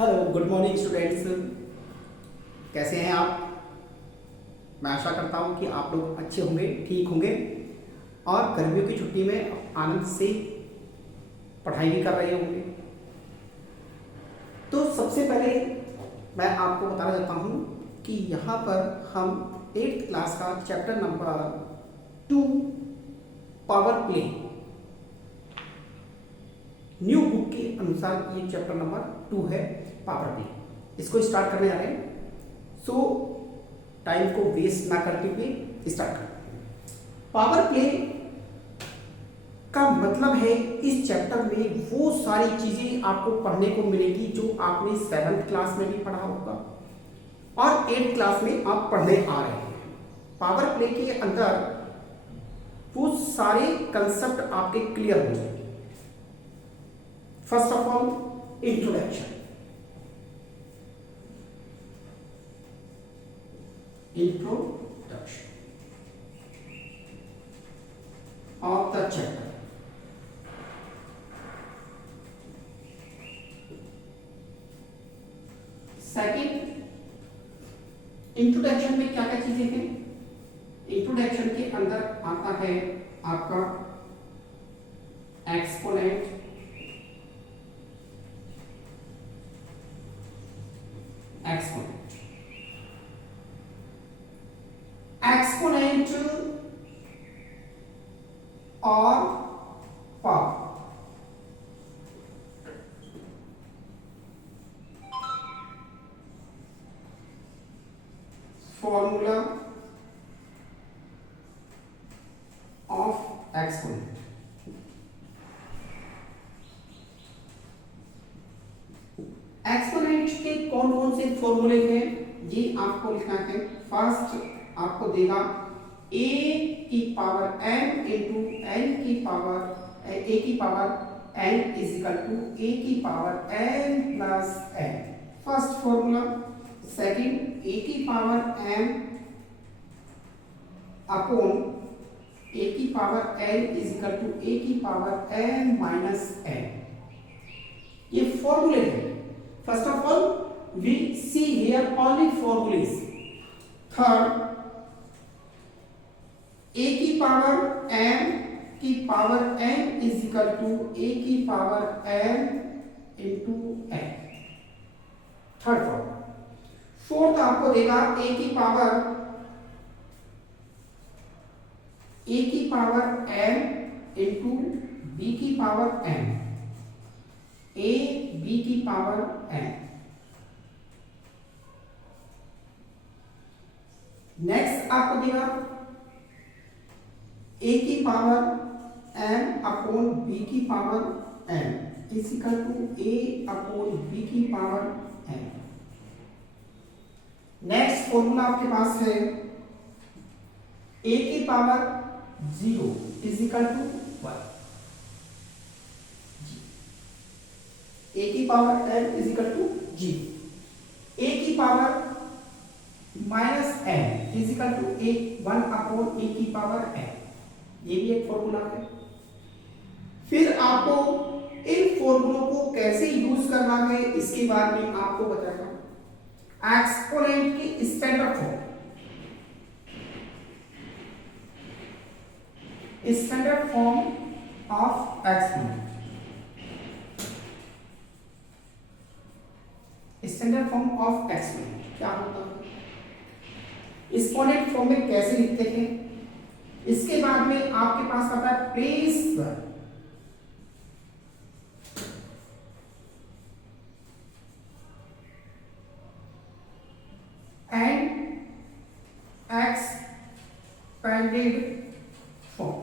Hello, good morning students. कैसे हैं आप? मैं आशा करता हूं कि आप लोग अच्छे होंगे, ठीक होंगे और गर्मियों की छुट्टी में आनंद से पढ़ाई भी कर रहे होंगे। तो सबसे पहले मैं आपको बताना चाहता हूं कि यहाँ पर हम 8th क्लास का chapter number 2 power play, new book के अनुसार ये चैप्टर नंबर 2 है पावर प्ले। इसको स्टार्ट करने जा रहे हैं। सो टाइम को वेस्ट ना करते हुए स्टार्ट करते हैं। पावर प्ले का मतलब है इस चैप्टर में वो सारी चीजें आपको पढ़ने को मिलेगी जो आपने 7th क्लास में भी पढ़ा होगा और 8th क्लास में आप पढ़ने आ रहे हैं। पावर प्ले के अंदर वो सारे कंसेप्ट आपके क्लियर हो जाएंगे। First of all, introduction of the chapter. Second, introduction में क्या क्या चीजें हैं? इंट्रोडक्शन के अंदर आता है आपका एक्सपोनेंट, एक्सपोनेंट और power. Formula of exponent. Exponent के कौन कौन से फॉर्मूले हैं ये आपको लिखना है। फर्स्ट आपको देगा a की पावर n इंटू n की पावर a की power n is equal to a की power n plus n, first formula. Second, a की पावर n अपॉन a की power n is equal to a की power n minus n। ये फॉर्मूले हैं। First of all we see here only formulas. Third, a की power m की power n is equal to a की power n into n, third form. Fourth आपको देगा a की पावर n इंटू b की पावर n, a b की power n। Next आपको देगा a की पावर m अपॉन b की power n is equal to a upon b की पावर n। नेक्स्ट फॉर्मूला आपके पास है a की power 0 is equal to 1, a की power n is equal to 0, a की power minus n is equal to 1 upon a की power n। ये भी एक फॉर्मूला है। फिर आपको इन फॉर्मूलों को कैसे यूज करना है इसके बारे में आपको बताएगा। एक्सपोनेंट की standard form, standard form of exponent, standard form of exponent क्या होता है, एक्सपोनेंट फॉर्म में कैसे लिखते हैं। इसके बाद में आपके पास आता है प्लेस एंड एक्सपेंडेड फॉर्म।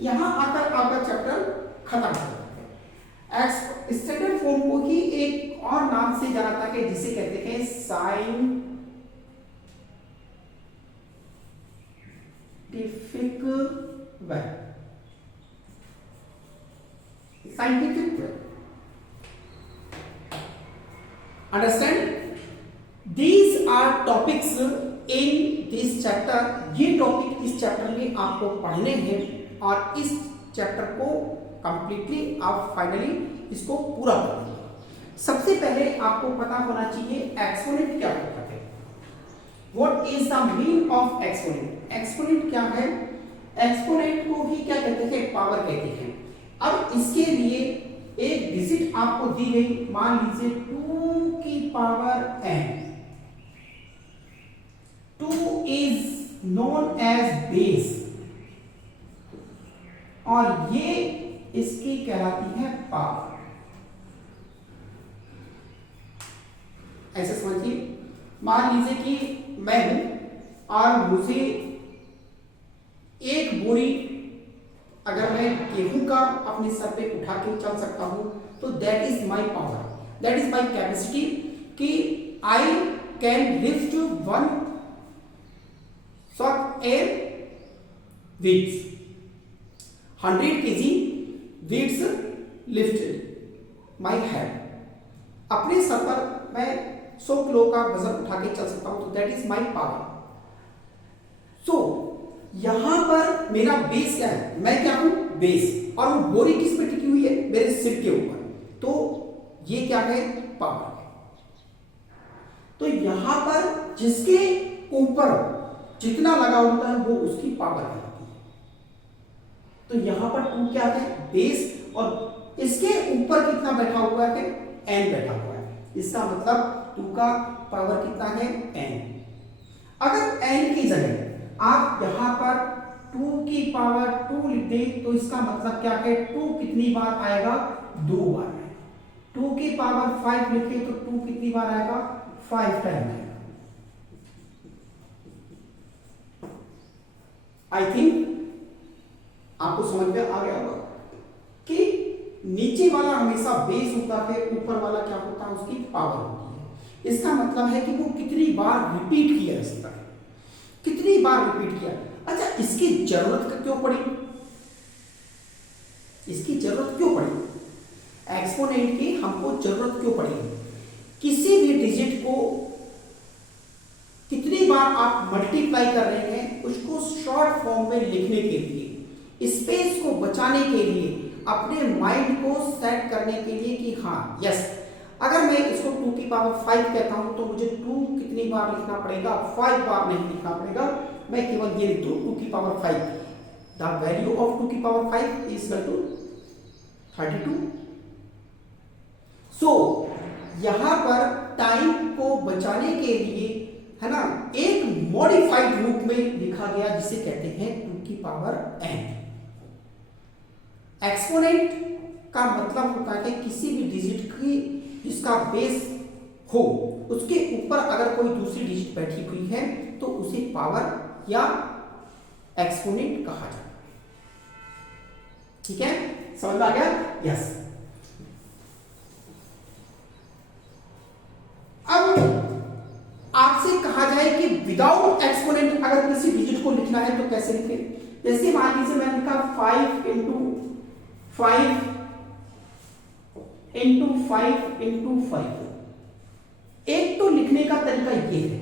यहां आकर आपका चैप्टर खत्म हो जाता है। स्टैंडर्ड फॉर्म को ही एक और नाम से जाना जाता है जिसे कहते हैं scientific way, scientific way. Understand? These are topics in this chapter. ये टॉपिक इस चैप्टर में आपको पढ़ने हैं और इस चैप्टर को कंप्लीटली आप फाइनली इसको पूरा कर दीजिए। सबसे पहले आपको पता होना चाहिए एक्सपोनेंट क्या होता है। What is the mean of exponent? Exponent क्या है? एक्सपोनेंट को ही क्या कहते हैं? पावर कहते हैं। अब इसके लिए एक डिजिट आपको दी गई, मान लीजिए 2 की power n। 2 is known as base और ये इसकी कहलाती है पावर। ऐसे समझिए, मान लीजिए कि मैं हूं और मुझे एक बोरी अगर मैं गेहूं का अपने सर पे उठा के चल सकता हूं तो that is my power, that is my capacity कि I can lift 1 sock air weights 100 kg weights lifted my head. अपने सर पर मैं 100 किलो का वजन उठा के चल सकता हूं तो दैट इज माई पावर। सो यहां पर मेरा बेस क्या है? मैं क्या हूं? बेस। और वो बोरी किस पे टिकी हुई है? मेरे सिर के ऊपर। तो ये क्या है? पावर है। तो यहां पर जिसके ऊपर जितना लगा होता है वो उसकी पावर कहलाती है। तो यहां पर 2 क्या है? बेस। और इसके ऊपर कितना बैठा हुआ है? n बैठा हुआ है। इसका मतलब 2 का पावर कितना है? n। अगर n की जगह आप यहां पर 2 की पावर 2 लिख दें तो इसका मतलब क्या है? 2 कितनी बार आएगा? 2 बार आएगा। 2 की पावर 5 लिखे तो 2 कितनी बार आएगा? 5 टाइम आएगा। आई थिंक आपको समझ में आ गया होगा कि नीचे वाला हमेशा बेस होता है, ऊपर वाला क्या होता है? उसकी पावर होती है। इसका मतलब है कि वो कितनी बार रिपीट किया जा सकता है, कितनी बार रिपीट किया। अच्छा, इसकी जरूरत क्यों पड़ी? इसकी जरूरत क्यों पड़ी? एक्सपोनेंट की हमको जरूरत क्यों पड़ी? किसी भी डिजिट को कितनी बार आप मल्टीप्लाई कर रहे हैं उसको शॉर्ट फॉर्म में लिखने के लिए, स्पेस को बचाने के लिए, अपने माइंड को सेट करने के लिए कि हाँ यस, अगर मैं इसको 2 की पावर 5 कहता हूं तो मुझे 2 कितनी बार लिखना पड़ेगा? 5 बार नहीं लिखना पड़ेगा। मैं केवल ये लिख दूं 2 की पावर 5। द वैल्यू ऑफ 2 की पावर 5 इज इक्वल टू 32। सो यहां पर टाइम को बचाने के लिए है ना एक मॉडिफाइड रूप में लिखा गया जिसे कहते हैं 2 की पावर n। एक्सपोनेंट का मतलब होता है किसी भी डिजिट की जिसका बेस हो उसके ऊपर अगर कोई दूसरी डिजिट बैठी हुई है तो उसे पावर या एक्सपोनेंट कहा जाता है। ठीक है, समझ में आ गया? यस। अब आपसे कहा जाए कि विदाउट एक्सपोनेंट अगर किसी डिजिट को लिखना है तो कैसे लिखें? जैसे मान लीजिए मैंने लिखा 5 इंटू 5 इंटू 5 इंटू 5। एक तो लिखने का तरीका ये है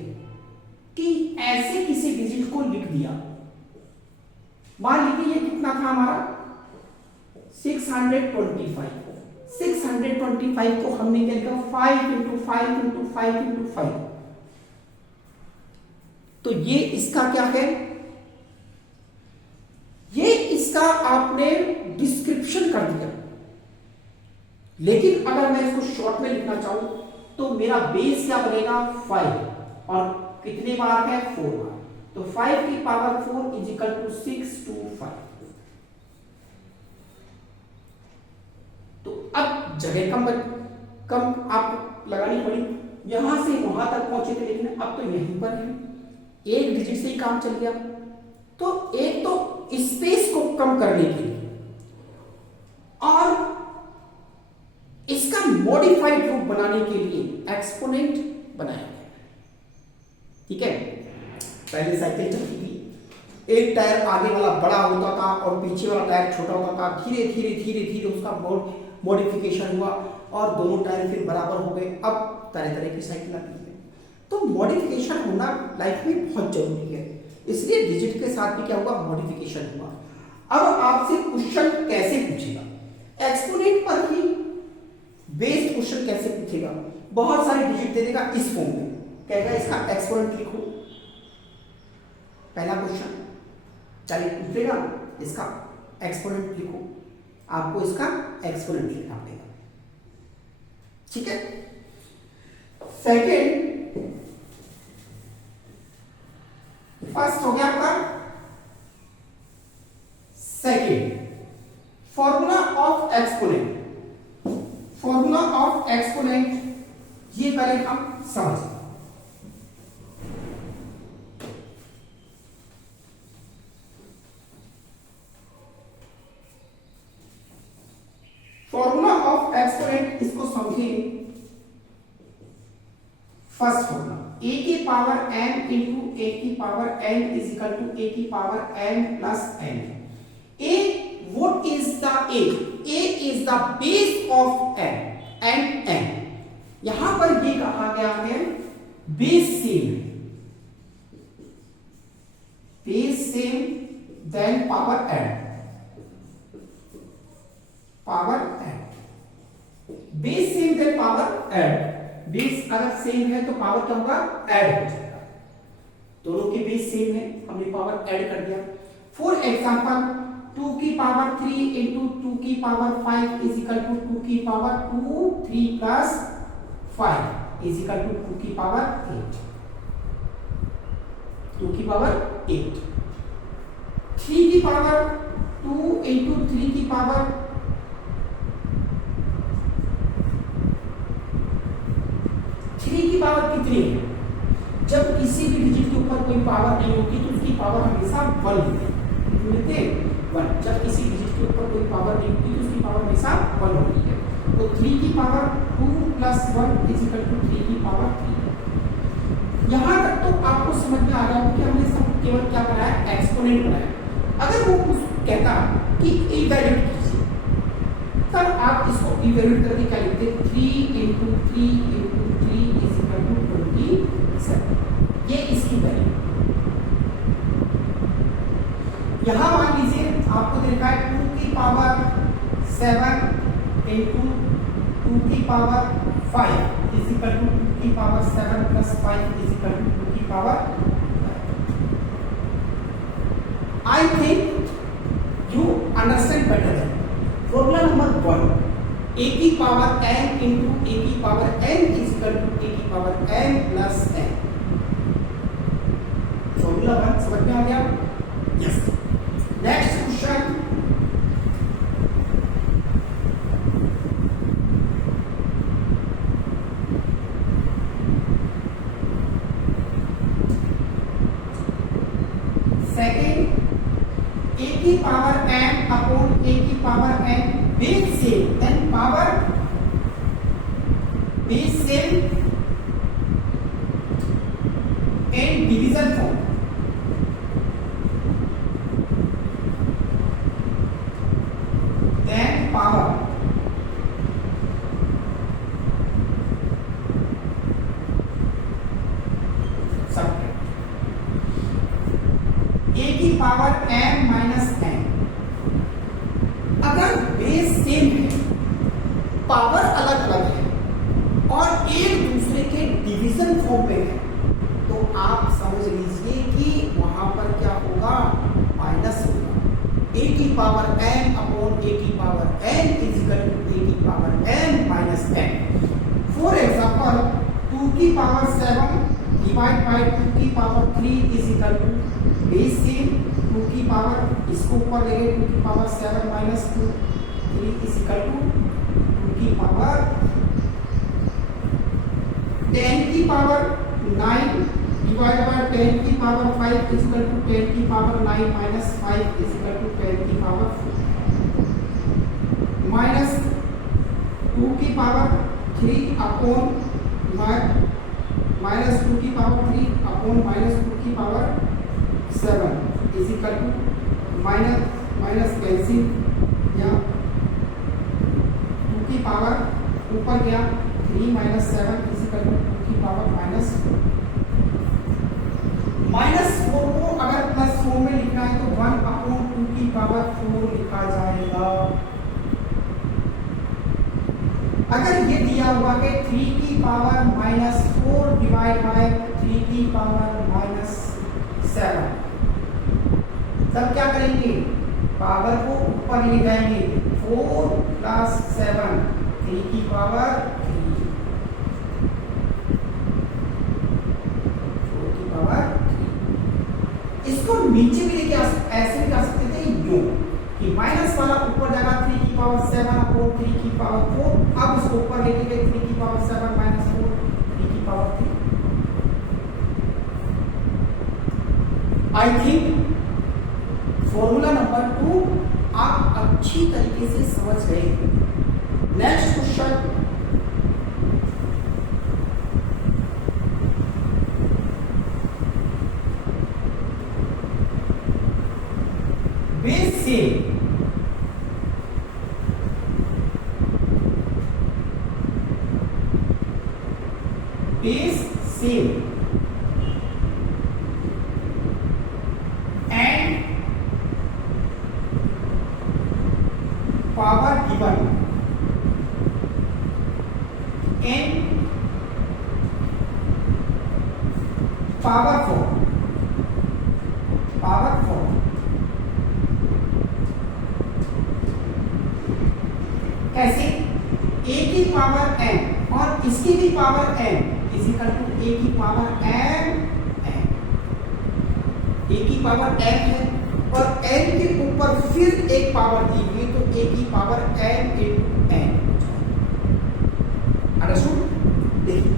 कि ऐसे किसी डिजिट को लिख दिया। मान लीजिए ये कितना था हमारा? 625। 625 को हमने क्या लिखा? 5 इंटू 5 इंटू 5 इंटू 5। तो ये इसका क्या है? ये इसका आपने डिस्क्रिप्शन कर दिया। लेकिन अगर मैं इसको शॉर्ट में लिखना चाहूं तो मेरा बेस क्या बनेगा? 5 और कितने बार है? 4 बार। तो 5 की पावर 4 इज इक्वल टू 625। तो अब जगह कम आप लगानी पड़ी। यहां से वहां तक पहुंचे थे लेकिन अब तो यहीं पर है, एक डिजिट से ही काम चल गया। तो एक तो स्पेस को कम करने के लिए और इसका मॉडिफाइड रूप बनाने के लिए एक्सपोनेंट बनाया गया। ठीक है, पहले साइकिल चलती थी, एक टायर आगे वाला बड़ा होता था और पीछे वाला टायर छोटा होता था। धीरे धीरे धीरे धीरे उसका मॉडिफिकेशन हुआ और दोनों टायर फिर बराबर हो गए। अब तरह तरह की साइकिल आती है। तो मॉडिफिकेशन होना लाइफ में बहुत जरूरी है, इसलिए डिजिट के साथ भी क्या हुआ? मॉडिफिकेशन हुआ। अब आपसे क्वेश्चन कैसे पूछेगा? एक्सपोनेंट पर ही बेस्ड क्वेश्चन कैसे पूछेगा, बहुत सारे डिजिट दे देगा इस फॉर्म में, कहेगा इसका एक्सपोनेंट लिखो, पहला क्वेश्चन चलिए पूछेगा इसका एक्सपोनेंट लिखो, आपको इसका एक्सपोनेंट लिखना पड़ेगा, ठीक है। सेकेंड, फर्स्ट हो गया आपका, second formula of exponent, formula of exponent ये पहले हम समझ, फॉर्मूला ऑफ एक्सपोनेंट इसको समझिए। फर्स्ट फॉर्मूला a की पावर n इंटू a की power n is equal to a की power n plus n। a what is the a? a is the base of n and n, यहां पर ये कहा गया है base same, base same then power n, power n, base same then power n। Base अगर same है तो power क्या होगा, ऐड हो जाएगा, दोनों के बेस सेम है, हमने पावर ऐड कर दिया। फॉर एग्जांपल 2 की पावर 3 इंटू 2 की पावर 5 इज इक्वल टू 2 की power 2, 3 plus 5 is equal to 2 की पावर 8, 2 की पावर 8। 3 की पावर 2 इंटू 3 की पावर 3 की पावर कितनी है, जब किसी भी डिजिट के ऊपर कोई पावर नहीं होती तो उसकी पावर हमेशा 1 होती है, 1। जब किसी डिजिट के ऊपर कोई पावर नहीं होती तो उसकी पावर हमेशा 1 होती है। तो 3 की power 2 plus 1 is equal to 3 की पावर 3। यहां तक तो आपको समझ में आ गया कि हमने सब केवल क्या बनाया, एक्सपोनेंट बनाया। अगर वो कुछ कहता कि इवैल्यूएट कीजिए, तब आप इसको इवैल्यूएट करके क्या लिखते, 3 into 3 into 3 is equal to 27, ये इसकी वैल्यू। यहां मान लीजिए आपको देखा है 2 की पावर 7 इंटू 2 की पावर 5 इज इक्वल टू 2 की power 7 plus 5 is equal to 2 की power 5। I think you understand better than formula number 1, a की पावर n इंटू a की power n is equal to a की power n plus n। Formula 1 समझ में आ गया? Yes. Next question, second, a की power m upon a की power n base same then power base same and division form. Then power subtract a की power m minus n। अगर base same है, power अलग अलग है और एक दूसरे के डिवीजन फॉर्म में है, तो आप समझ लीजिए कि वहां पर क्या होगा, माइनस होगा। a की पावर m अपॉन a की power n is equal to a की power n minus n। For example 2 की पावर 7 डिवाइड बाय 2 की power 3 is equal to base same 2 की पावर, इसको ऊपर लेंगे 2 की power 7 minus 2 3 is equal to 2 की पावर 10 की पावर 9 डिवाइड बाय 10 की पावर 5 इज इक्वल टू 10 की power 9 minus 5 is equal to 10 की पावर 4 माइनस 2 की पावर 3 अपॉन माइनस 2 की पावर 3 अपॉन माइनस 2 की power 7 is equal to minus minus cancel या 2 की पावर ऊपर गया 3 माइनस 7 इज इक्वल टू 2 की पावर माइनस 4 को अगर प्लस 4 में लिखना है तो 1 अपॉन 2 की पावर 4 लिखा जाएगा। अगर ये दिया हुआ है 3 की पावर माइनस 4 डिवाइड बाय 3 की पावर माइनस 7, तब क्या करेंगे, पावर को ऊपर ले जाएंगे, 4 प्लस 7 3 की पावर 3, 4 की पावर 3। इसको नीचे भी लेके ऐसे भी आ सकते थे यूं कि माइनस वाला ऊपर जाएगा 3 की पावर 7 अपॉन 3 की पावर 4, अब इसको ऊपर लेके गए 3 की पावर 7 माइनस 4 3 की power 3। I think formula number 2 आप अच्छी तरीके से समझ गए। Next question, base same and power given in power form, कैसे, a की पावर n और इसकी भी power n is equal to a की पावर n, a की पावर n है और n के ऊपर फिर एक पावर दी हुई तो a की power n into n। Understood? देखिए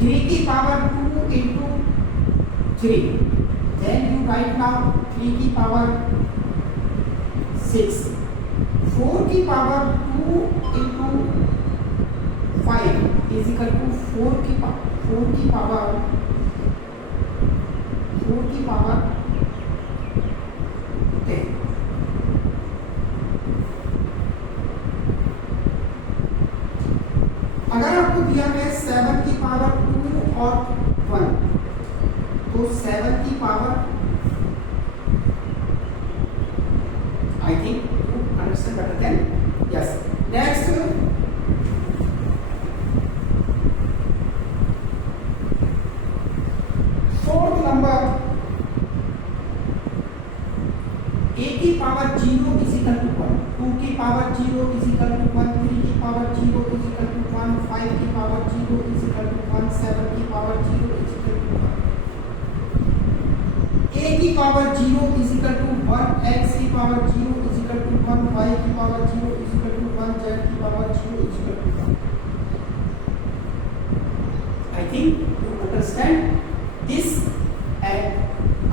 3 की power 2 into 3, then you write now 3 की पावर 6, 4 की पावर 2 इंटू 5 इजिकल टू 4 की पावर 10। अगर आपको दिया गया 7 की पावर 2 और 1 तो 7 की power, I think you understand better than, yes. Next, fourth number, a की पावर 0 इज इक्वल टू 1, 2 की पावर 0 इज इक्वल टू 1, 3 की पावर 0 इज इक्वल टू 1, 5 की पावर 0 इज इक्वल टू 1, 7 की power 0 is equal to 1। a की power 0 is equal to 1, x की power 0 is equal to 1, y की power 0 is equal to 1, z की power 0 is equal to 1। I think you understand this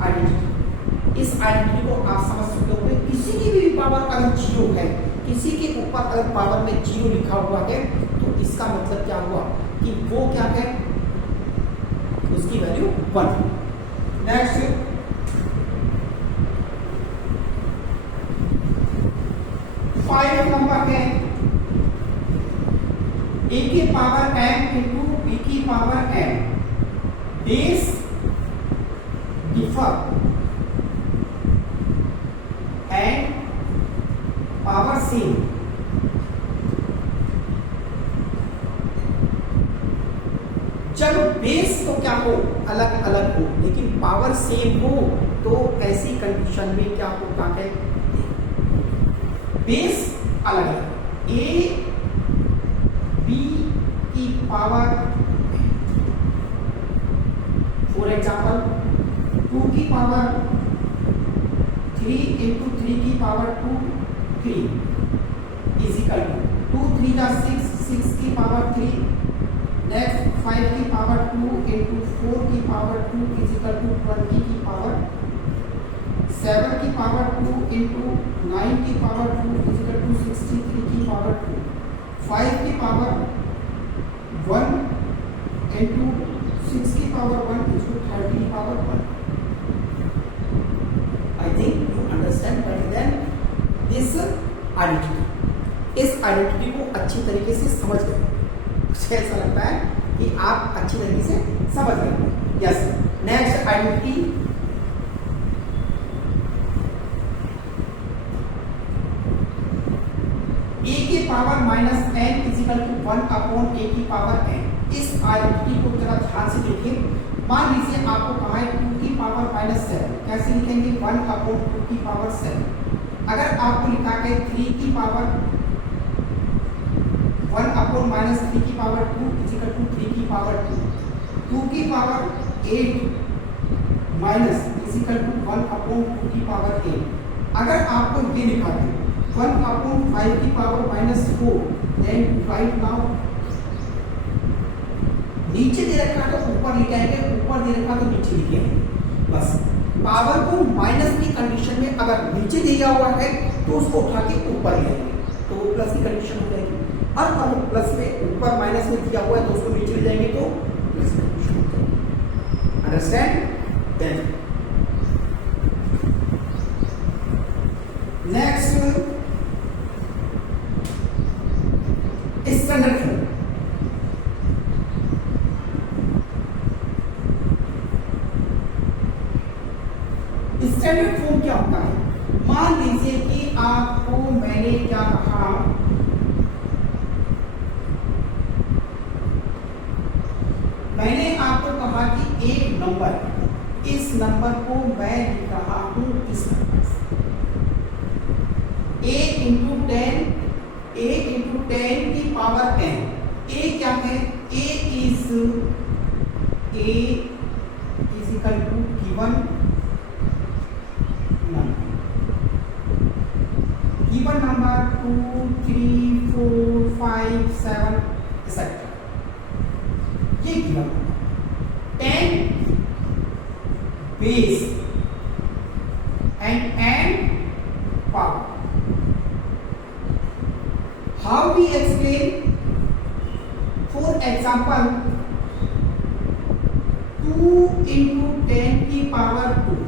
identity. इस identity को आप समझ सकते हो। किसी की भी पावर अगर 0 है, किसी के ऊपर अगर पावर में 0 लिखा हुआ है तो इसका मतलब क्या हुआ कि वो क्या है, उसकी वैल्यू 1। नेक्स्ट, फाइव नंबर है a की पावर n इंटू b की power n, base differ and power same. जब बेस तो क्या हो, अलग अलग हो, लेकिन पावर सेम हो तो ऐसी कंडीशन में क्या होता है, बेस अलग है, a b की पावर, फॉर एग्जाम्पल 2 की पावर 3 इंटू 3 की पावर 2 3 इज इक्वल टू 2 3 जा 6, 6 की पावर 3, नेक्स्ट 5 की पावर 2 इंटू 4 की पावर 2 इज इक्वल टू 20 की पावर 7 की पावर 2 इंटू 9 की पावर 2 इज इक्वल टू 63 की पावर 2, 5 की पावर 1 इंटू 6 की पावर 1 इज इक्वल टू 30 की power 1। I think you understand better then this identity. इस आइडेंटिटी को अच्छी तरीके से समझ गए, मुझे ऐसा लगता है कि आप अच्छी तरीके से समझ गए। यस, नेक्स्ट आइडेंटिटी, a के power minus n is equal to 1 upon a की पावर n। इस आइडेंटिटी को जरा ध्यान से देखिए। मान लीजिए आपको कहा है 2 की पावर माइनस 7, कैसे लिखेंगे 1 अपॉन 2 की पावर 7। अगर आपको लिखा है 3 की पावर 1 अपॉन माइनस 3 की पावर 2 इजिकल टू 3 की पावर 2 की power 8 minus is equal to 1 upon 2 की पावर 8। अगर आपको ये लिखा है 1 अपॉन 5 की power minus 4, then right now नीचे दे रखा तो ऊपर लिखे आएंगे, ऊपर दे रखा तो नीचे लिखे आएंगे। बस पावर को माइनस की कंडीशन में अगर नीचे दिया हुआ है तो उसको उठा के ऊपर ले आएंगे तो प्लस की कंडीशन हो जाएगी। और अगर प्लस में ऊपर माइनस में दिया हुआ है तो उसको नीचे ले जाएंगे तो प्लस की कंडीशन हो जाएगी। Understand? Then next standard form. Standard form क्या होता है? मान लीजिए कि आपको मैंने क्या कहा, मैंने आपको कहा कि एक नंबर, इस नंबर को मैं लिख रहा हूं इस नंबर से a इंटू 10 की पावर n। a क्या है? a is equal to given number 2 3 4 5 7 etcetera. ये given 10 base and power। How we explain? For example 2 into 10 की पावर 2,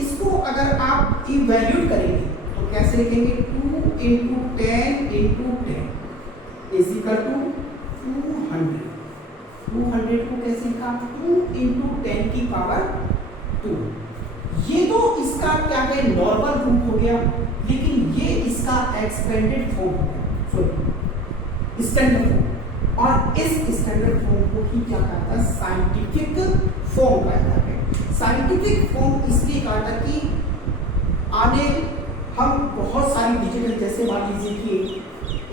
इसको अगर आप इवैल्यूएट करेंगे तो कैसे लिखेंगे? 2 इंटू 10 इज इक्वल टू 200। 200 को कैसे लिखा? 2 इंटू 10 की पावर 2। ये तो इसका क्या है? नॉर्मल रूट हो गया, लेकिन ये इसका एक्सपेंडेड फॉर्म हो गया, सॉरी स्टैंडर्ड फॉर्म। और इस स्टैंडर्ड फॉर्म को ही क्या कहता है? साइंटिफिक फॉर्म कहता है। साइंटिफिक फॉर्म इसलिए कहता कि आगे हम बहुत सारी डिजिटल, जैसे मान लीजिए कि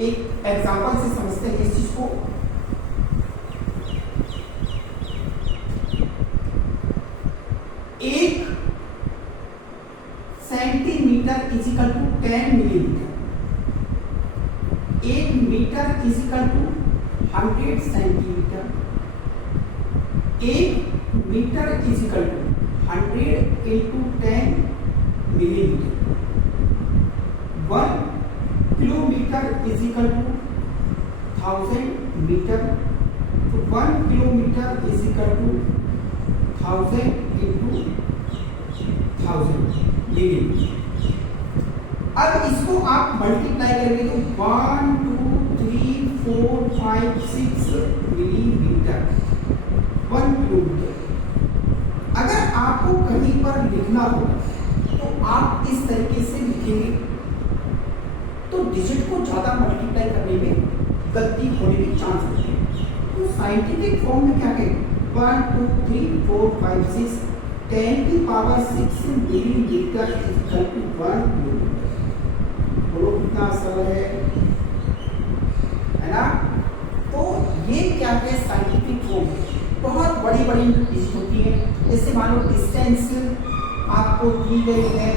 एक एग्जांपल से समझते हैं इस चीज को। एक centimetre equal to 10 millimetre. 1 metre equal to 100 centimetre. 1 metre equal to 100 into 10 millimetre. 1 kilometre equal to 1000 metre. तो 1 kilometre equal to 1000 into 1000 millimetre. अब इसको आप मल्टीप्लाई करेंगे तो 1 2 3 4 5 6 मिलीमीटर 1 किलोमीटर। अगर आपको कहीं पर लिखना हो तो आप इस तरीके से लिखेंगे तो डिजिट को ज्यादा मल्टीप्लाई करने में गलती होने की चांस रहते हैं। तो साइंटिफिक फॉर्म में क्या है? 1 2 3 4 5 6 10 की power 6 millimetre equal to 1 kilometre. बोलो कितना सरल है ना? तो ये क्या है? Scientific form. बहुत बड़ी बड़ी डिजिट होती है, जैसे मान लो डिस्टेंस आपको दी गई है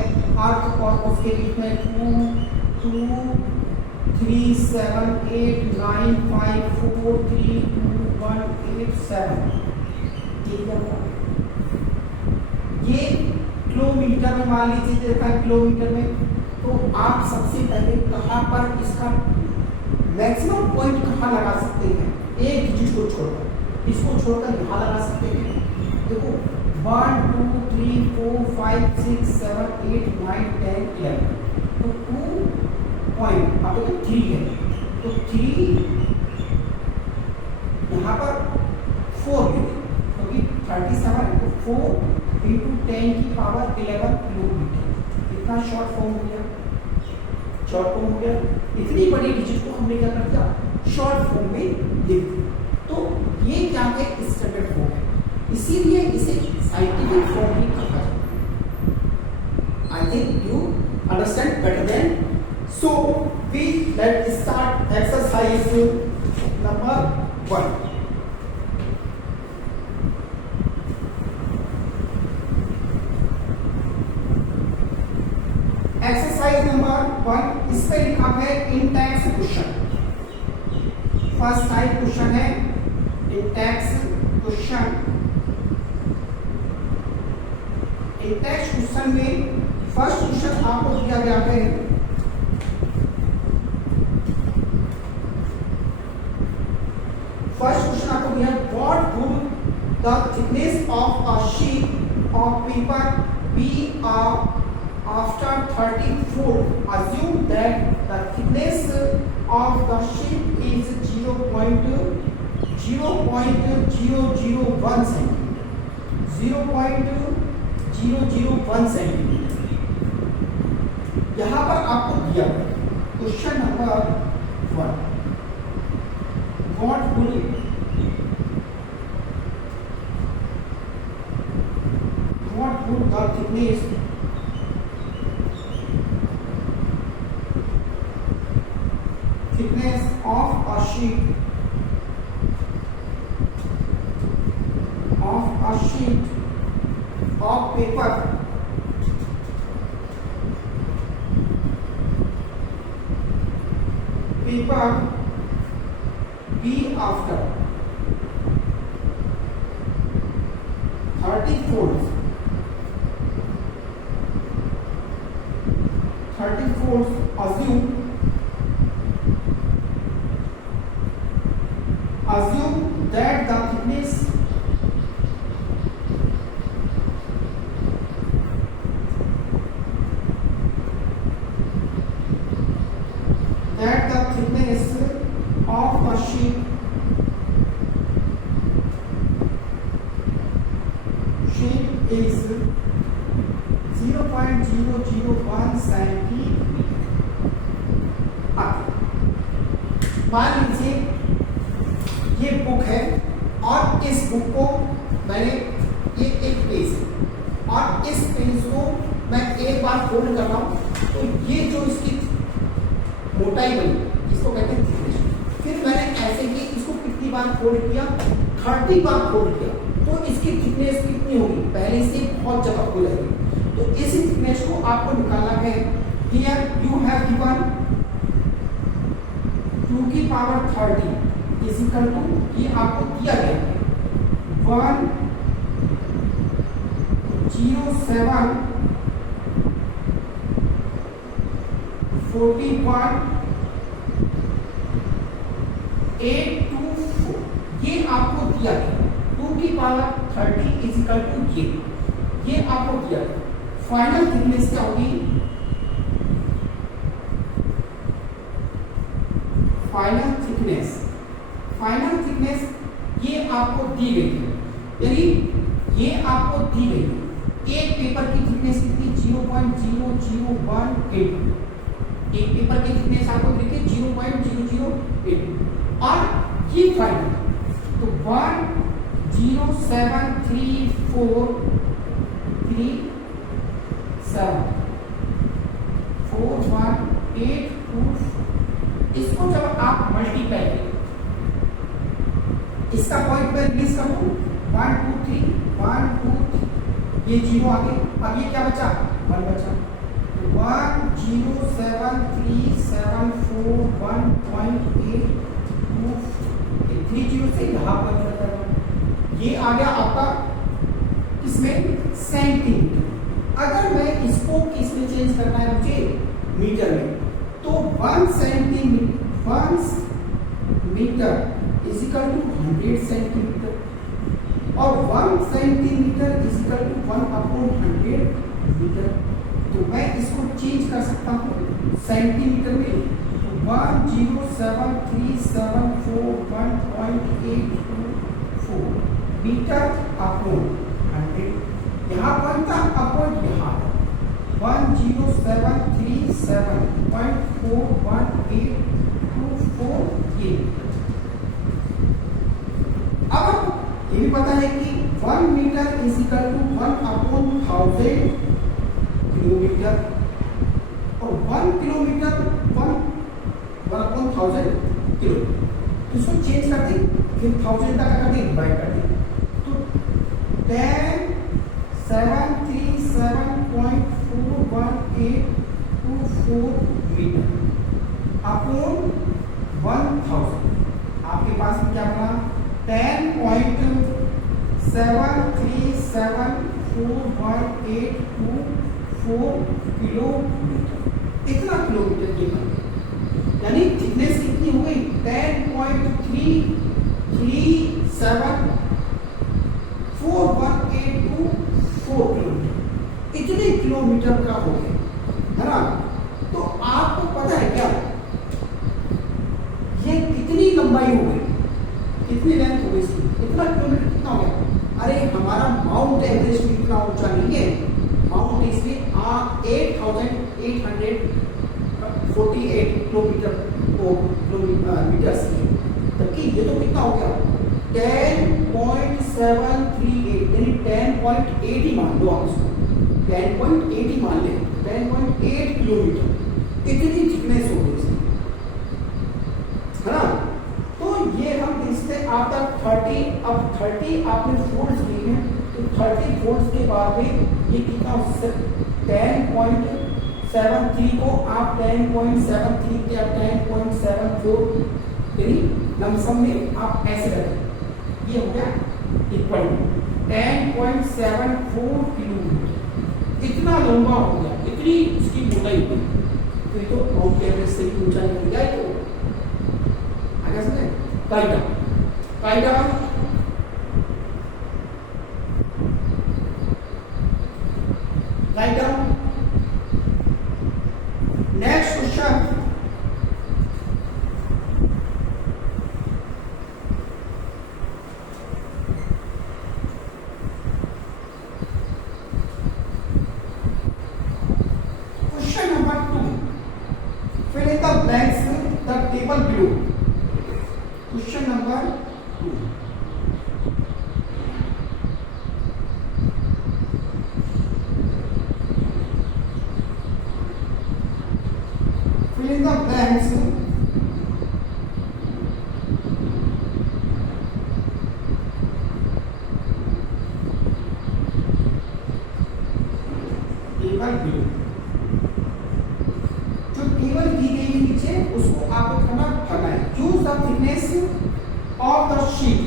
अर्थ और उसके बीच में 2 2 3 7 8 9 5 4 3 2 1 8 7। ये किलोमीटर में मान लीजिए देखा किलोमीटर में, तो आप सबसे पहले कहाँ पर इसका मैक्सिमम पॉइंट कहाँ लगा सकते हैं? एक डिजिट को छोड़कर, इसको छोड़कर यहाँ लगा सकते हैं। देखो 1 2 3 4 5 6 7 8 9 10 11। तो 2 पॉइंट अब तो 3 है, तो 3 यहाँ पर 4 है, क्योंकि 37 इंटू 4 इंटू 10 की पावर 11 किलोमीटर। इतना शॉर्ट फॉर्म हो गया। शॉर्ट फॉर्म हो गया। इतनी बड़ी डिजिट को हमने क्या कर दिया, शॉर्ट फॉर्म में लिख दिया। तो ये क्या है, स्टैंडर्ड फॉर्म है, इसीलिए इसे साइंटिफिक फॉर्म भी कहा जाता है। I think you understand better then. So we let start exercise number 1। Exercise number 1, इस पे लिखा है in text question. First type question है इंटेक्स क्वेश्चन। इंटेक्स क्वेश्चन में फर्स्ट क्वेश्चन आपको दिया गया है, फर्स्ट क्वेश्चन आपको दिया है, what would the thickness of a sheet of paper be after 34? Assume that the thickness of the sheet is 0.001 centimeter, 0.001 centimeter। यहाँ पर आपको दिया question number 1, what would the thickness of a sheet of paper be after 30 folds assume that the thickness of a sheet is 0.001 centimeter। मान लीजिए ये book है और इस बुक को मैंने, ये एक पेज है और इस पेज को मैं एक बार फोल्ड कर रहा हूं, तो ये जो इसकी मोटाई बनी इसको कहते हैं थिकनेस। फिर मैंने ऐसे ही इसको कितनी बार फोल्ड किया, 30 बार फोल्ड किया, तो इसकी थिकनेस कितनी होगी, पहले से बहुत जगह हो जाएगी। तो इस थिकनेस को आपको निकालना है। हियर यू हैव गिवन 2 की पावर 30 इज इक्वल टू, ये आपको दिया गया है 107 41 824, ये आपको दिया गया 2 की पावर 30 इज इक्वल टू ये आपको दिया गया। फाइनल थिकनेस क्या होगी, फाइनल थिकनेस ये आपको दी गई है, यानी ये आपको दी गई है। एक पेपर की थिकनेस कितनी, 0.0018, एक पेपर की थिकनेस आपको दी गई 0.008 और ये फाइनल, तो 107341824, इसको जब आप मल्टीप्लाई करें, इसका पॉइंट मैं रिलीज कर दूं 1 2 3 1 2 3, ये 0 आ गए, अब ये क्या बचा 1 बचा, 1073741.8, 3 0 से यहाँ पर चला जाएगा। ये आ गया आपका इसमें सेंटीमीटर। अगर मैं इसको किसमें चेंज करना है मुझे, मीटर में, तो 1 metre is equal to 100 centimetre और 1 centimetre is equal to 1/100 metre. तो मैं इसको चेंज कर सकता हूँ सेंटीमीटर में, तो 1073741.824 मीटर अपॉन 100। यहाँ पॉइंट था, अपॉइंट यहाँ, 10,737.41824 ये। अब ये भी पता है कि 1 metre is equal to 1/1000 kilometre और 1 किलोमीटर 1/1000 किलो। इसको चेंज कर दें, फिर 1000 तक कर दें, डिवाइड कर दें, तो 10,737.41824 मीटर अपॉन 1000। आपके पास में क्या बना? 10.7374184 किलोमीटर। इतना किलोमीटर ये बन गया, यानी थिकनेस कितनी हो गई? 10.33474184 किलोमीटर। इतने किलोमीटर का हो गया, है ना? तो आपको पता है क्या ये कितनी लंबाई हो गई, कितनी लेंथ हो गई इसकी? इतना किलोमीटर कितना हो गया? अरे हमारा माउंट एवरेस्ट भी इतना ऊंचा नहीं है। माउंट इसलिए 8,848 किलोमीटर मीटर्स है, जबकि ये तो कितना हो गया? 10.738 यानी 10.8 ही मान लो आप इसको, 10.8 ही मान ले, 10.8 किलोमीटर। इतनी थिकनेस हो गई इसकी, है ना? तो ये हम इससे आफ्टर 30, अब 30 आपने फोल्ड्स लिए हैं, तो 30 फोल्ड्स के बाद में ये कितना? 10.73 को आप 10.73 या 10.74 यानी लमसम में आप ऐसे रखें, ये हो गया इक्वल 10.74 किलोमीटर। इतना लंबा हो गया, इतनी इसकी मोटाई हो गई, तो ये तो माउंट एवरेस्ट से भी ऊंचाई हो गया। तो आगे समझे? काइटा next question, question number 2, fill in the blanks the table below। Question number 2, fill in the blanks table below. जो टेबल दी गई है नीचे उसको आपको करना है। Choose the thickness of the sheet.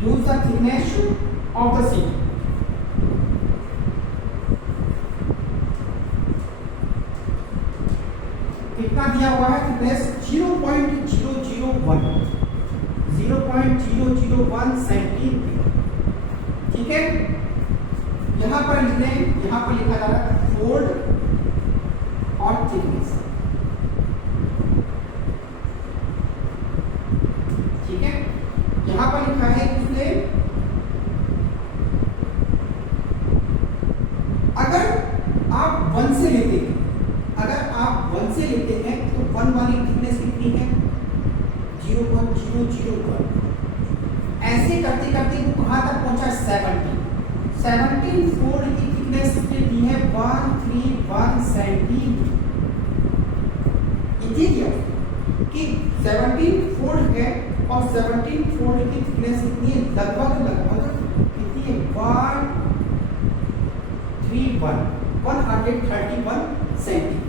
use the thickness of the sheet। कितना दिया हुआ है? Thickness 0.001 centimetre. ठीक है, यहां पर लिख लें, यहां पर लिखा जा रहा है फोल्ड और थिकनेस। ठीक है, यहां पर लिखा है इसने अगर आप 1 से लेते हैं, तो 1 वाली थिकनेस कितनी है? 0.001। ऐसे करते करते वो कहां तक पहुंचा? 17 फोल्ड की थिकनेस कितनी दी है? 131 सेंटीमीटर। ये क्या कि 17 फोल्ड है और 17 फोल्ड की थिकनेस कितनी है? लगभग कितनी है? 131 सेंटीमीटर।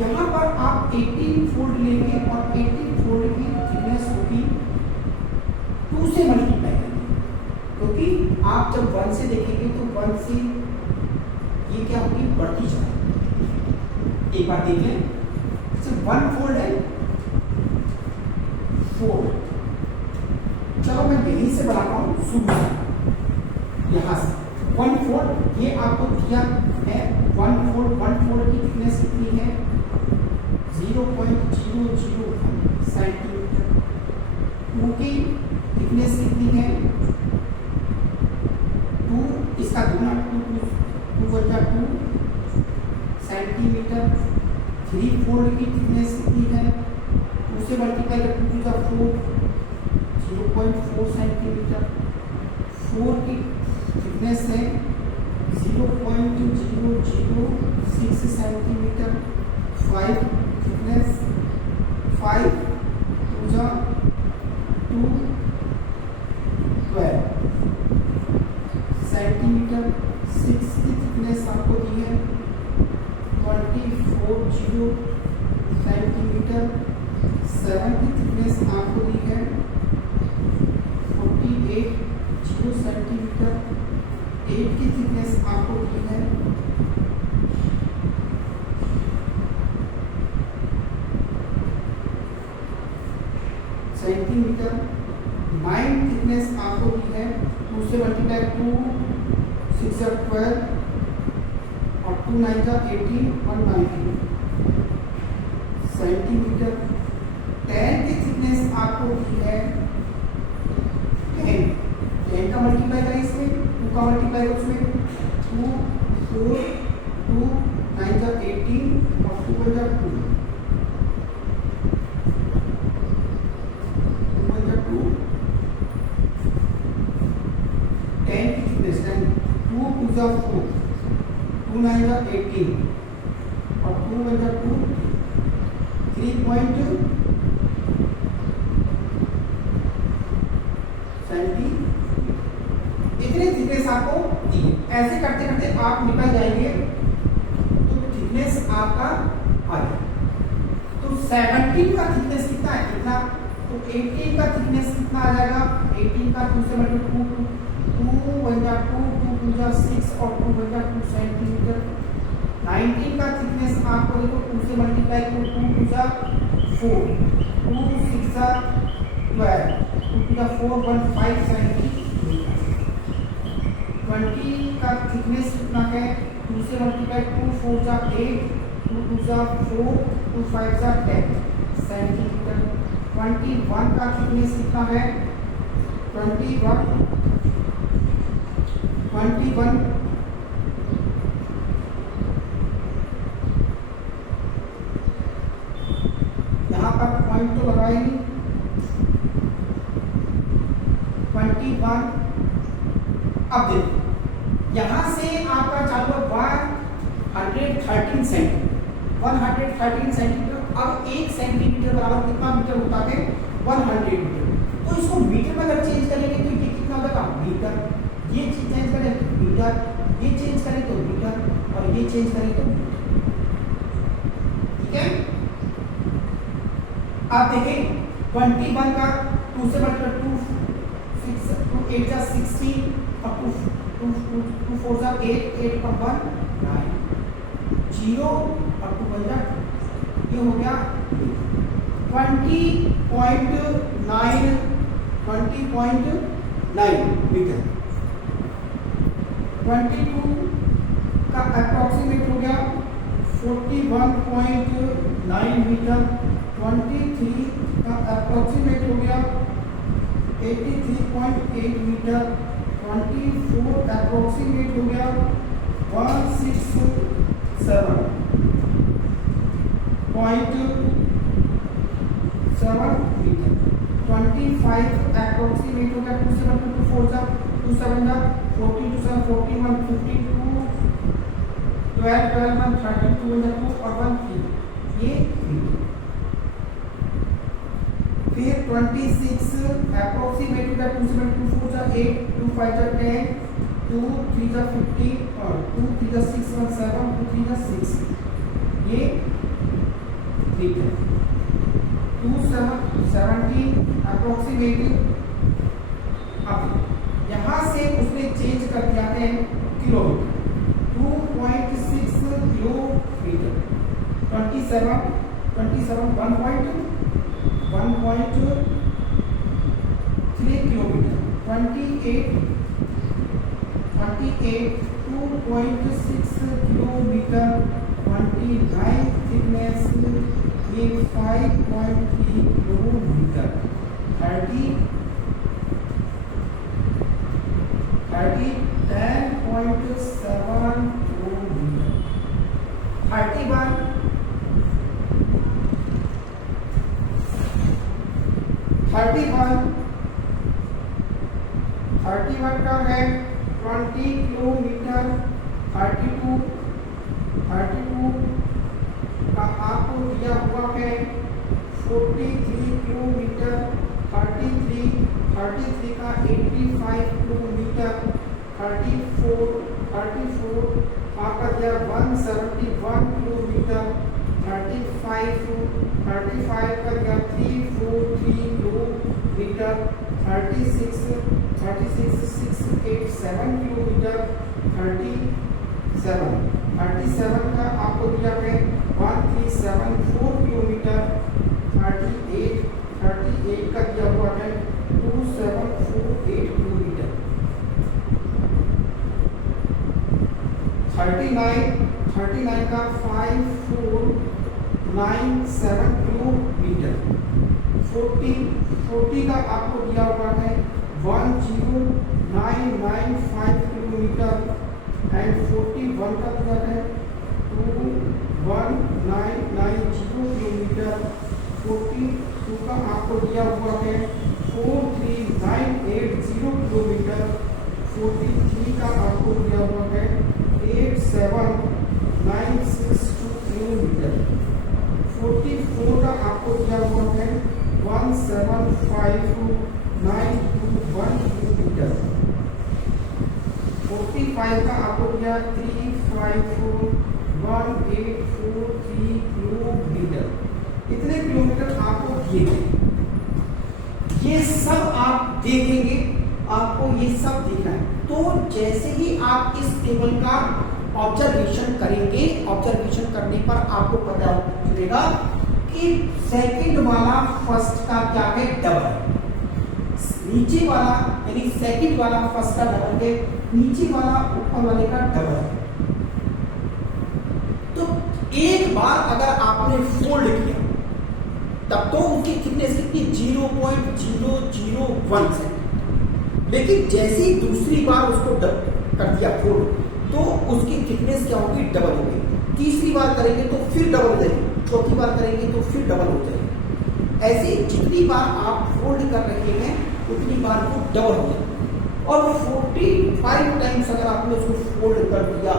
यहाँ पर आप 18 फोल्ड लेंगे और 18 फोल्ड की थिकनेस होगी 2 से मल्टीप्लाई करेंगे, क्योंकि आप जब 1 से देखेंगे तो 1 से ये क्या होगी? बढ़ती जाएगी। एक बार देख लें, सिर्फ 1 फोल्ड है, 4। चलो मैं यहीं से बनाता हूँ शुरू से, यहाँ से 1 फोल्ड ये आपको दिया है। 1 फोल्ड की थिकनेस कितनी है? 0.001 सेंटीमीटर। 3 फोल्ड की थिकनेस कितनी है, उसे मल्टीप्लाई कर 2 टू द 4 0.4 सेंटीमीटर। 4 की थिकनेस है 0.006 centimetre. 5 thickness 5 to the 2 12 centimetre. 6 की थिकनेस आपको दी है 24 सेंटीमीटर। 7 की थिकनेस आपको दी है 48 सेंटीमीटर। 8 की थिकनेस आपको दी है सेंटीमीटर। 9 थिकनेस आपको दी है 2 से मल्टीप्लाई 2 6 12 और 2 9 18 190 सेंटीमीटर। 10 की थिकनेस आपको दी है 10 का मल्टीप्लाई करें इसमें 2 का मल्टीप्लाई उसमें 2 4 2 9 18 और 2 2 10 की थिकनेस 2 2 4 2 9 18 और 2 2 3 इतने थिकनेस आपको दी है। ऐसे करते करते आप निकल जाएंगे तो थिकनेस आपका आ जाए। तो 17 का थिकनेस कितना है, कितना, तो 18 का थिकनेस कितना आ जाएगा, 18 का 2 से मल्टीप्लाई 2 1 2 2 2 6 और 2 2 सेंटीमीटर। 19 का थिकनेस आपको देखो 2 से मल्टीप्लाई 2 2 4 2 6 12 2 4 1 5 सेंटीमीटर। 20 का थिकनेस कितना है, 2 से मल्टीप्लाई 2 4 8 2 4 2 5 10 सेंटीमीटर। 21 का थिकनेस कितना है, 21 यहाँ पर पॉइंट तो लगाएंगे 21। अब देखो यहां से आपका चालू है 113 सेंटीमीटर। अब 1 सेंटीमीटर बराबर कितना मीटर होता है, 100 मीटर। तो इसको मीटर में अगर चेंज करेंगे तो ये कितना होगा, मीटर। ये चीज चेंज करें मीटर, ये चेंज करें तो मीटर, और ये चेंज करें तो मीटर। ठीक है, आप देखें 21 का 2 से मल्टीप्लाई 2 6 2 8 16 और 2 4 8 8 और 1 9 0 और 2 1 ये हो गया 20.9 मीटर। 22 का अप्रॉक्सीमेट हो गया 41.9 मीटर। 23 का अप्रॉक्सीमेट हो गया 83.8 मीटर। 24 अप्रॉक्सीमेट हो गया 167.7 मीटर। 25 अप्रॉक्सीमेट हो गया 2 7 2 4 2 7 14 2 7 14 1 15 2 12 12 1 13 2 2 और 1 3 ये मीटर। फिर 26 अप्रोक्सीमेट हो गया 2 7 2 4 8 2 5 10 2 3 15 और 2 3 6 1 7 2 3 6 ये मीटर। 2 17 अप्रोक्सीमेट। अब यहाँ से उसने चेंज कर दिया है kilometre 2.6 kilometre. 27 1.3 kilometre. 28 2.6 kilometre. 29 thickness ये 5.3 किलोमीटर। 30 10.7 किलोमीटर। 31 का है 20 किलोमीटर। 32 का आपको दिया हुआ है 43 किलोमीटर। 33 का 85 किलोमीटर। 34 आपका दिया 171 किलोमीटर। 35 का दिया 343 किलोमीटर। 36 687 किलोमीटर। 37 का आपको दिया है 1374 किलोमीटर। 38 का दिया हुआ है 2748 किलोमीटर। 39 का 5497 किलोमीटर। 40 का आपको दिया हुआ है 10995 किलोमीटर। एंड 41 का दिया है 21990 किलोमीटर। 42 का आपको दिया हुआ है 43980 किलोमीटर। 43 का आपको दिया हुआ है 87962 किलोमीटर। 44 का आपको दिया हुआ है 17591 किलोमीटर। 45 का आपको दिया 3541843 किलोमीटर। इतने किलोमीटर आपको दिए गए, ये सब आप देखेंगे, आपको ये सब देखना है। तो जैसे ही आप इस टेबल का ऑब्जर्वेशन करेंगे, ऑब्जर्वेशन करने पर आपको पता चलेगा कि सेकंड वाला फर्स्ट का क्या है, डबल। नीचे वाला यानी सेकंड वाला फर्स्ट का डबल है, नीचे वाला ऊपर वाले का डबल है। तो एक बार अगर आपने फोल्ड किया तब तो उसकी थिकनेस कितनी 0.001 सेंटीमीटर। लेकिन जैसे ही दूसरी बार उसको कर दिया फोल्ड तो उसकी थिकनेस क्या होगी, डबल होगी। तीसरी बार करेंगे तो फिर डबल हो जाएगी, चौथी बार करेंगे तो फिर डबल हो जाएगी। ऐसे जितनी बार आप फोल्ड कर रहे हैं उतनी बार वो डबल हो जाएगी। और 45 टाइम्स अगर आपने उसको फोल्ड कर दिया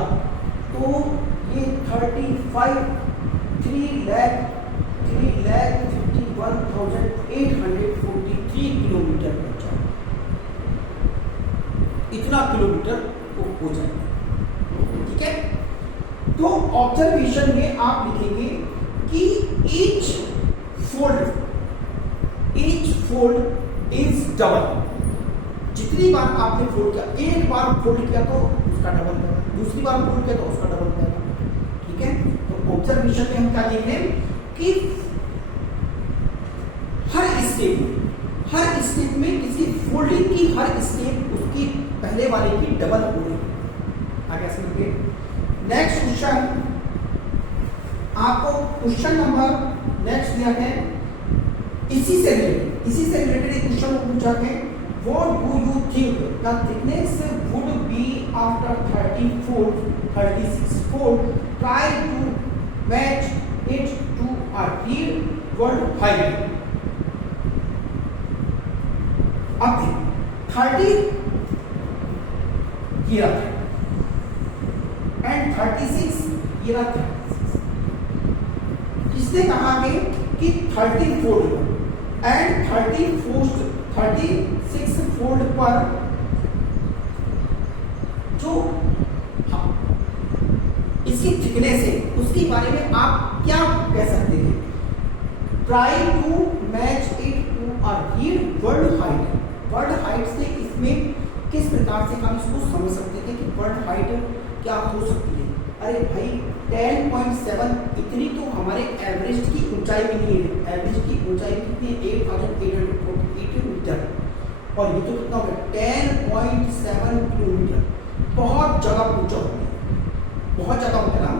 तो ये 3,51,843 किलोमीटर पहुंचा। इतना किलोमीटर वो हो जाएगा। ठीक है, तो ऑब्जर्वेशन में आप लिखेंगे कि ईच फोल्ड इज डबल। जितनी बार आपने फोल्ड किया, एक बार फोल्ड किया तो उसका डबल होगा, दूसरी बार फोल्ड किया तो उसका डबल होगा। ठीक है, तो ऑब्जर्वेशन में हम क्या लिख रहे हैं कि हर स्टेप में किसी फोल्डिंग की हर स्टेप उसकी पहले वाले की डबल हो रही है। आगे समझिए। नेक्स्ट क्वेश्चन, आपको क्वेश्चन नंबर नेक्स्ट दिया है, इसी से रिलेटेड एक क्वेश्चन पूछा है। What do you think the thickness would be after 30 36 fold? Try to match it to a real world height. अब 30 ये रहा एंड 36 ये रहा। किसने कहा है कि 30 फोल्ड एंड 36 फोल्ड पर जो इसकी थिकनेस है उसके बारे में आप क्या कह सकते हैं? Try to match it to a real world height. World height से इसमें किस प्रकार से हम इसको समझ सकते हैं कि वर्ल्ड हाइट क्या हो सकती है? अरे भाई 10.7 इतनी तो हमारे एवरेज की ऊंचाई में नहीं है। एवरेज की ऊंचाई कितनी है? 8848 मीटर। और ये तो कितना होगा 10.7 किलोमीटर। बहुत ज़्यादा ऊंचा हो गया, बहुत ज़्यादा हो गया ना।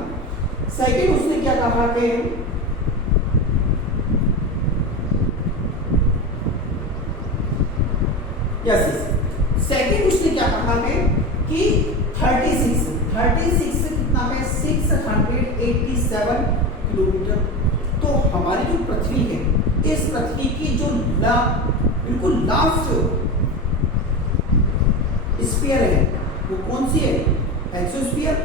सेकेंड उसने क्या कहा कि सेकेंड उसने क्या कहा है कि 36 कितना है 686 लास्ट स्फीयर है वो कौन सी है? एक्सोस्फीयर।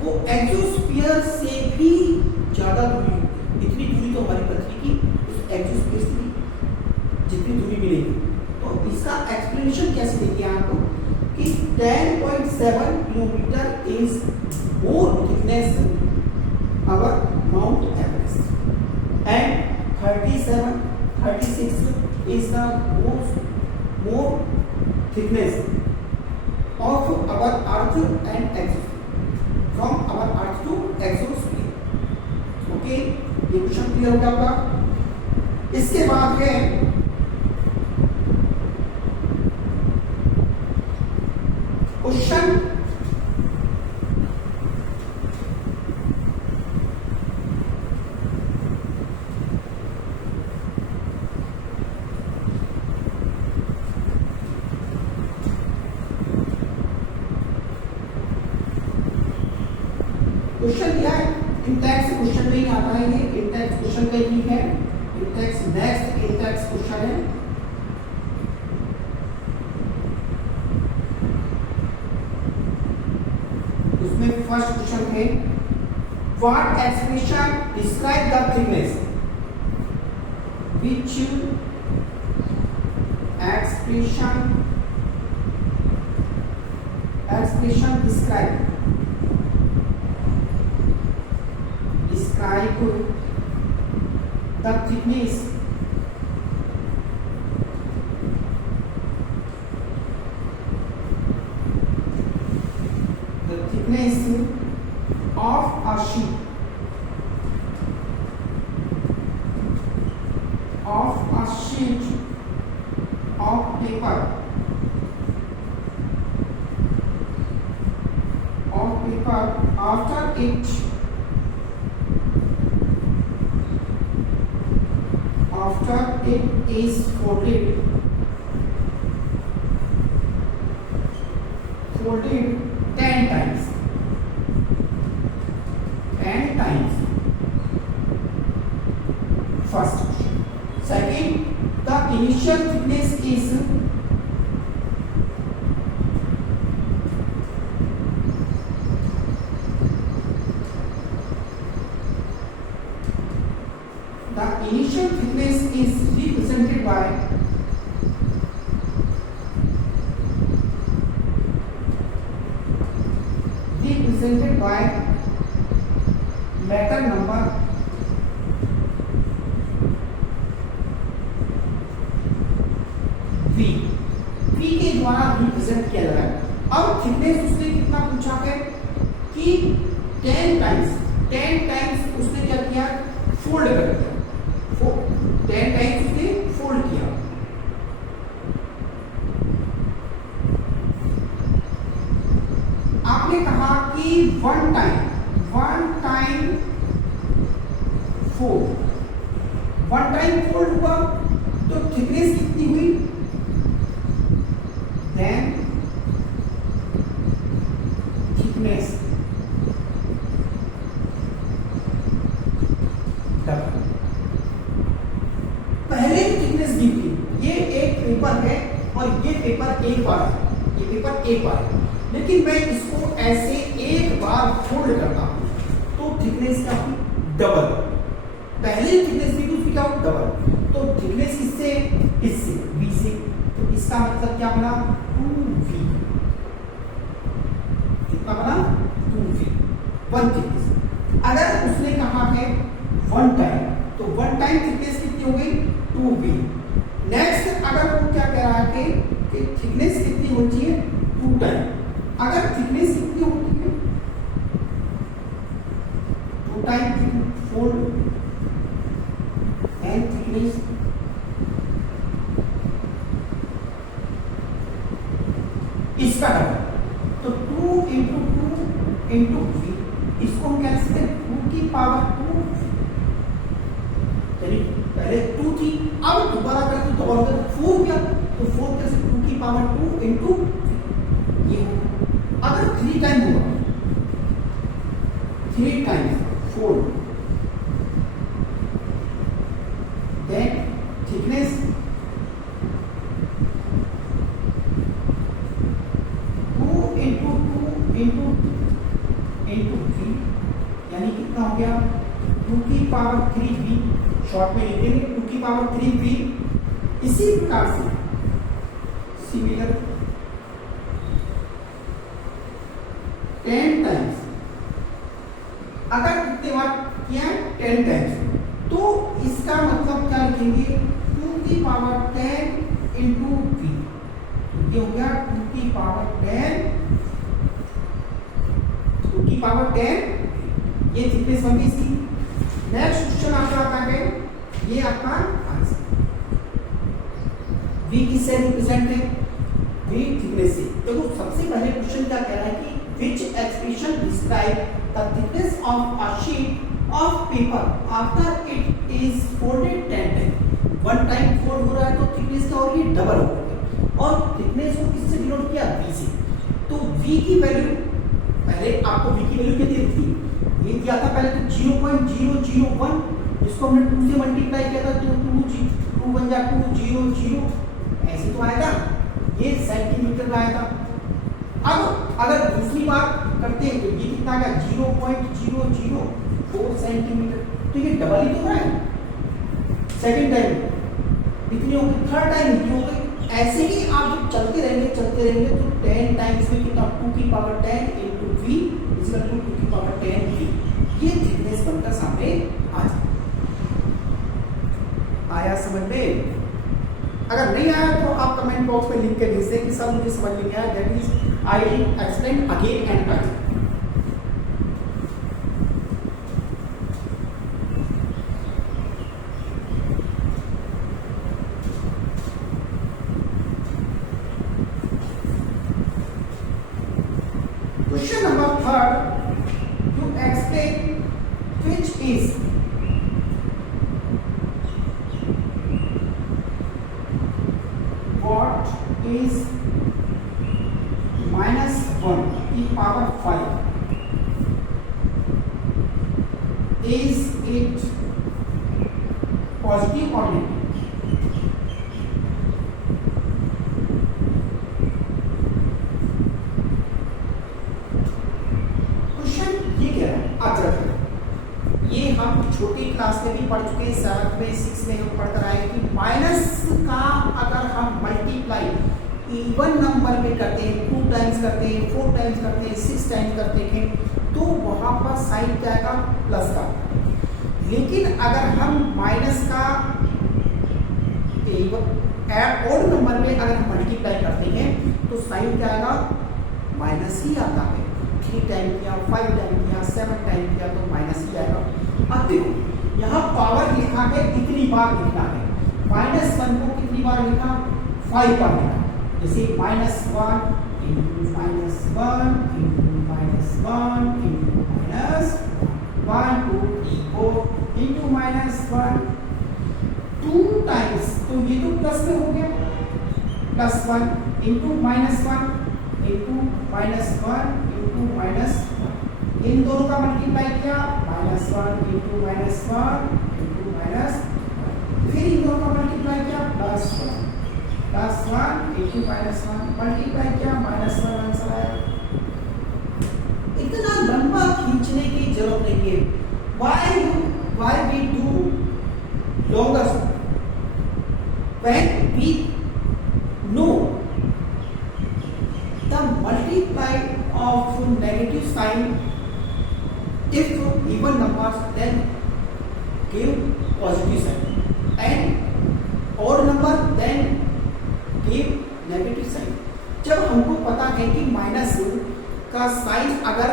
वो एक्सोस्फीयर से भी ज्यादा दूरी होती है। इतनी दूरी तो हमारी पृथ्वी की उस एक्सोस्फीयर से जितनी दूरी मिलेगी। तो इसका एक्सप्लेनेशन कैसे देंगे आपको कि 10.7 kilometre is more thickness our mount Everest and 36 is the more thickness of our earth and exosphere from our earth to exosphere. Okay, ये क्वेश्चन क्लियर हो गया आपका। इसके बाद है क्वेश्चन दिया है। इंटेक्स क्वेश्चन नहीं आता है, ये इंटेक्स क्वेश्चन का ही है। इंटेक्स नेक्स्ट इंटेक्स क्वेश्चन है। उसमें फर्स्ट क्वेश्चन है what expression describe the thickness which expression describe the thickness of a sheet of paper after it is folded 10 times. First question. Second, the initial thickness is represented by letter number V के द्वारा represent किया जा रहा है। अब thickness उसने कितना पूछा है कि 10 टाइम्स उसने क्या किया? फोल्ड कर दिया। 10 टाइम्स उसने फोल्ड किया। आपने कहा कि वन टाइम फोल्ड हुआ तो थिकनेस कितनी हुई? Then thickness double. पहले थिकनेस दी थी। ये एक पेपर है और ये पेपर एक बार है, लेकिन मैं इसको ऐसे एक बार फोल्ड करता हूं तो थिकनेस क्या हुई? डबल। पहले थिकनेस दी थी उसकी क्या हुई? डबल। तो थिकनेस किससे? इससे, V से। तो इसका मतलब क्या बना? 2V। कितना बना? 2V। One thickness. अगर उसने कहा है वन टाइम तो वन टाइम थिकनेस कितनी हो गई? 2V। नेक्स्ट अगर वो क्या कह रहा है कि थिकनेस कितनी होती है? 2 टाइम। अगर थिकनेस कितनी होती है? 2 टाइम फोल्ड एंड थिकनेस इसका डबल। तो 2 इंटू V, इसको हम क्या लिख सकते हैं? 2 की पावर 2। यानी पहले 2 थी, अब दोबारा करके तो और 4 किया तो 4 कैसे? 2 की पावर 2 इंटू ये होगा। अगर 3 टाइम होगा, 3 times fold, then thickness into two into three, यानी कितना हो गया 2 की पावर 3v, शॉर्ट में लिख देंगे 2 की पावर 3v। इसी प्रकार से सिमिलर 10 टाइम्स, अगर कितने बार किया 10 टाइम्स, तो इसका मतलब क्या लिखेंगे 2 की पावर 10 इंटू v, ये हो गया 2 की पावर 10, 2 की पावर 10, ये थिकनेस बन गई इसकी। नेक्स्ट क्वेश्चन आपका आता है, ये आपका आंसर v किससे रिप्रेजेंट है, v थिकनेस से। देखो सबसे पहले क्वेश्चन क्या कह रहा है कि which expression describe the thickness of a sheet of paper after it is folded 10 times। One time fold हो रहा है तो थिकनेस क्या हो रही है, डबल हो रही है, और थिकनेस को किससे डिनोट किया, v से। तो v की वैल्यू, पहले आपको v की वैल्यू कितनी थी, ये दिया था पहले तो 0.001, इसको हमने 2 से मल्टीप्लाई किया था तो 2 बन जा 200, ऐसे तो आया था, ये सेंटीमीटर में आया था। अब अगर दूसरी बार करते हैं तो ये कितना आ गया 0.004 सेंटीमीटर, तो ये डबल ही तो हो रहा है। सेकंड टाइम इतनी होगी, थर्ड टाइम इतनी होगी, ऐसे ही आप जब चलते रहेंगे तो 10 टाइम्स में कितना 2 की power 10 into v is equal to 2 की पावर 10 v, ये थिकनेस बनकर सामने आ जाए। आया समझ में? अगर नहीं आया तो आप कमेंट बॉक्स में लिख के भेज दें कि सर मुझे समझ नहीं आया, that is I explain again and again. Question number 3, to explain which is what is -1 की power 5, is it positive or negative? ये हम छोटी क्लास में भी पढ़ चुके हैं, 7th में 6 में हम पढ़कर आए कि माइनस का अगर हम मल्टीप्लाई इवन नंबर में करते हैं, 2 टाइम्स करते हैं, 4 टाइम्स करते हैं, 6 टाइम्स करते हैं, तो वहां पर साइन क्या आएगा, प्लस का। लेकिन अगर हम माइनस का ओड नंबर में अगर हम मल्टीप्लाई करते हैं तो साइन क्या आएगा, माइनस ही आता है। 3 टाइम किया, 5 टाइम किया, 7 टाइम किया तो माइनस ही आएगा। अब देखो यहाँ पावर लिखा है, कितनी बार लिखना है, -1 को कितनी बार लिखा, 5 बार लिखा। जैसे -1 into -1 into -1 into -1 2 into -1 2 times, तो ये तो प्लस में हो गया, +1 इंटू -1 इंटू -1 इंटू -1, इन दोनों का मल्टीप्लाई किया, -1 इंटू -1 इंटू -1, फिर इन दोनों का मल्टीप्लाई किया, +1 इंटू -1 मल्टीप्लाई किया, -1 आंसर आया। इतना लंबा खींचने की जरूरत नहीं है। Why we do longer when we know the multiply of negative sign if even numbers then give positive sign and odd number then give negative sign। जब हमको पता है कि माइनस का साइन अगर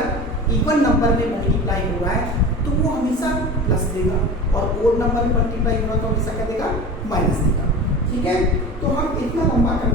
इवन नंबर में मल्टीप्लाई हो रहा है तो वो हमेशा प्लस देगा, और ओड नंबर में मल्टीप्लाई हो रहा है तो हमेशा क्या देगा, माइनस देगा। ठीक है, तो हम इतना लंबा करने